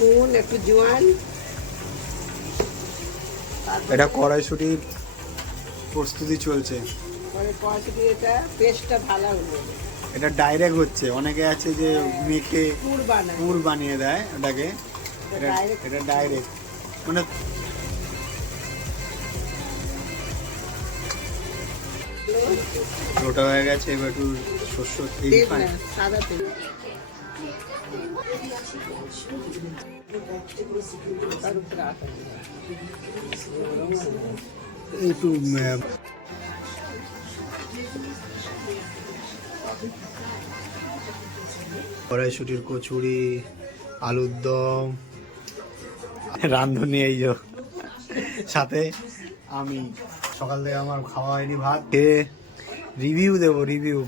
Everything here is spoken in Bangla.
নুন, একটু জোয়ান। এটা কড়াইশুটির প্রস্তুতি চলছে। কড়াইশুটি এটা পেস্টটা ভালো হলো। এটা ডাইরেক্ট হচ্ছে, অনেকে আছে যে মেখে পুর বানিয়ে দেয় ওটাকে। এটা ডাইরেক্ট মানে ওটা হয়ে গেছে। এবার একটু শস্য তেল, সাদা তেল, একটু কড়াইশুটির কচুরি, আলুর দম, রাঁধুনি এই যে সাথে আমি। সকাল থেকে আমার খাওয়া হয়নি ভাত। খেয়ে রিভিউ দেবো, রিভিউ।